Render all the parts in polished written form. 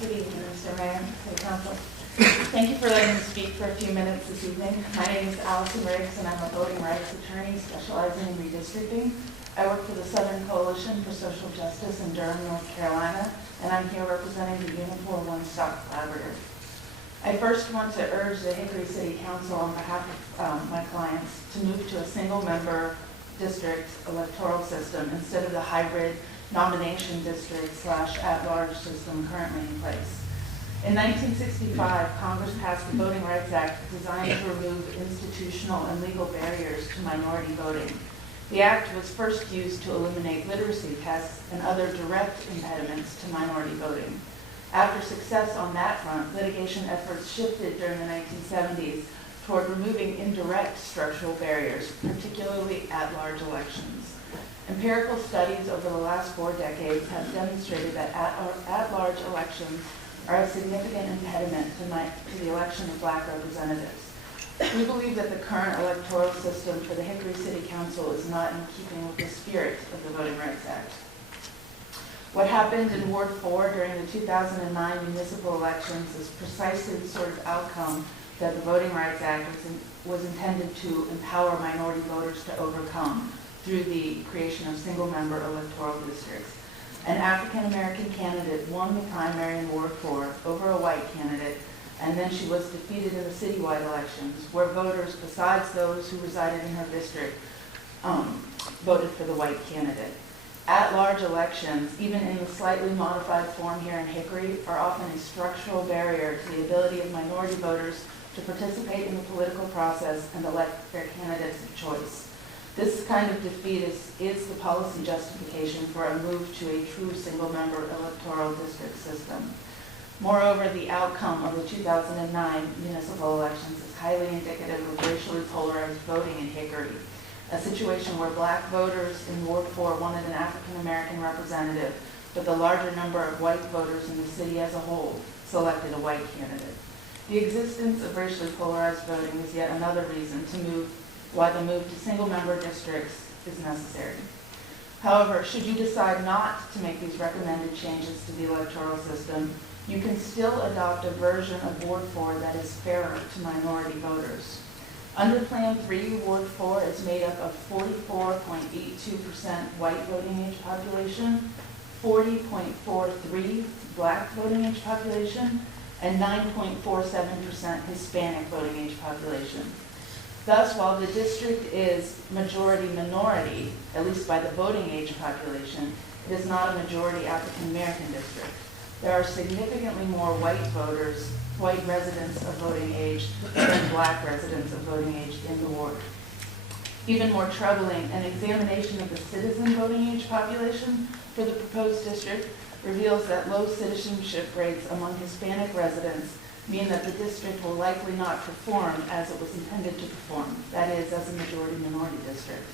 Good evening, Mr. Mayor, City Council. Thank you for letting me speak for a few minutes this evening. My name is Allison Riggs, and I'm a voting rights attorney specializing in redistricting. I work for the Southern Coalition for Social Justice in Durham, North Carolina, and I'm here representing the Unifor One Stop Collaborative. I first want to urge the Hickory City Council on behalf of my clients to move to a single-member district electoral system instead of the hybrid nomination district / at-large system currently in place. In 1965, Congress passed the Voting Rights Act designed to remove institutional and legal barriers to minority voting. The act was first used to eliminate literacy tests and other direct impediments to minority voting. After success on that front, litigation efforts shifted during the 1970s toward removing indirect structural barriers, particularly at-large elections. Empirical studies over the last 4 decades have demonstrated that at-large elections are a significant impediment to the election of Black representatives. We believe that the current electoral system for the Hickory City Council is not in keeping with the spirit of the Voting Rights Act. What happened in Ward 4 during the 2009 municipal elections is precisely the sort of outcome that the Voting Rights Act was intended to empower minority voters to overcome through the creation of single-member electoral districts. An African-American candidate won the primary in Ward 4 over a white candidate, and then she was defeated in the citywide elections, where voters, besides those who resided in her district, voted for the white candidate. At-large elections, even in the slightly modified form here in Hickory, are often a structural barrier to the ability of minority voters to participate in the political process and elect their candidates of choice. This kind of defeat is the policy justification for a move to a true single-member electoral district system. Moreover, the outcome of the 2009 municipal elections is highly indicative of racially polarized voting in Hickory, a situation where Black voters in Ward 4 wanted an African-American representative, but the larger number of white voters in the city as a whole selected a white candidate. The existence of racially polarized voting is yet another reason why the move to single-member districts is necessary. However, should you decide not to make these recommended changes to the electoral system, you can still adopt a version of Ward 4 that is fairer to minority voters. Under Plan 3, Ward 4 is made up of 44.82% white voting age population, 40.43% Black voting age population, and 9.47% Hispanic voting age population. Thus, while the district is majority-minority, at least by the voting age population, it is not a majority African-American district. There are significantly more white residents of voting age than Black residents of voting age in the ward. Even more troubling, an examination of the citizen voting age population for the proposed district reveals that low citizenship rates among Hispanic residents mean that the district will likely not perform as it was intended to perform, that is, as a majority-minority district.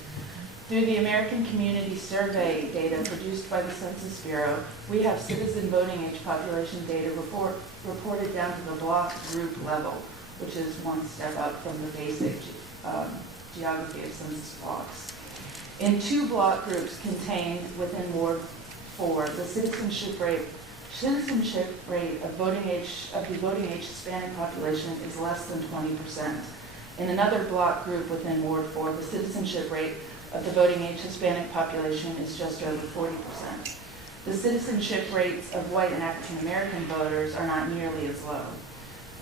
Through the American Community Survey data produced by the Census Bureau, we have citizen voting age population data reported down to the block group level, which is one step up from the basic geography of census blocks. In 2 block groups contained within Ward 4, the citizenship rate of the voting age Hispanic population is less than 20%. In another block group within Ward 4, the citizenship rate of the voting age Hispanic population is just over 40%. The citizenship rates of white and African American voters are not nearly as low.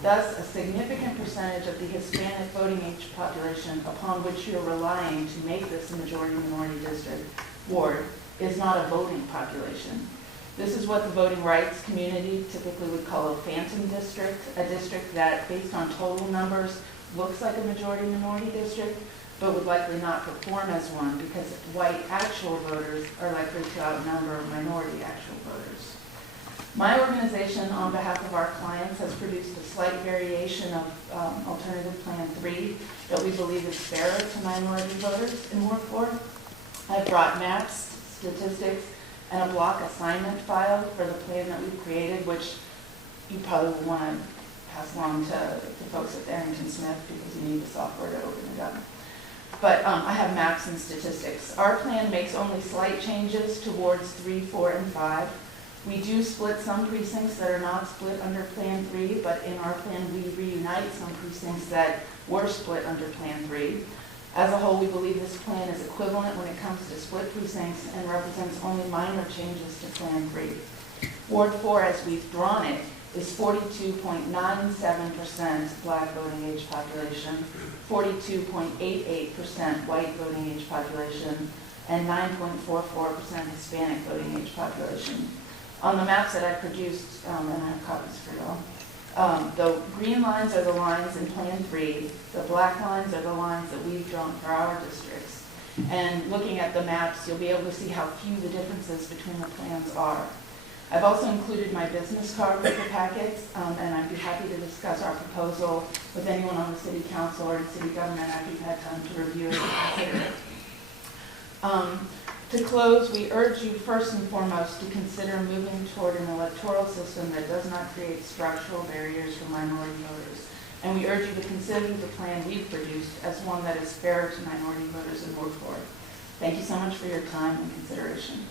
Thus, a significant percentage of the Hispanic voting age population upon which you're relying to make this a majority-minority district ward is not a voting population. This is what the voting rights community typically would call a phantom district, a district that, based on total numbers, looks like a majority-minority district, but would likely not perform as one because white actual voters are likely to outnumber minority actual voters. My organization, on behalf of our clients, has produced a slight variation of Alternative Plan 3 that we believe is fairer to minority voters in Ward 4. I've brought maps, statistics, and a block assignment file for the plan that we've created, which you probably will want to pass along to the folks at Arrington Smith because you need the software to open it up. But I have maps and statistics. Our plan makes only slight changes to wards 3, 4, and 5. We do split some precincts that are not split under Plan 3, but in our plan we reunite some precincts that were split under Plan 3. As a whole, we believe this plan is equivalent when it comes to split precincts and represents only minor changes to Plan 3. Ward 4, as we've drawn it, is 42.97% black voting age population, 42.88% white voting age population, and 9.44% Hispanic voting age population. On the maps that I produced, and I have copies for y'all, the green lines are the lines in Plan 3, the black lines are the lines that we've drawn for our districts. And looking at the maps, you'll be able to see how few the differences between the plans are. I've also included my business card with the packets, and I'd be happy to discuss our proposal with anyone on the city council or in city government after you've had time to review it and consider it. To close, we urge you first and foremost to consider moving toward an electoral system that does not create structural barriers for minority voters. And we urge you to consider the plan we've produced as one that is fair to minority voters in Ward 4. Thank you so much for your time and consideration.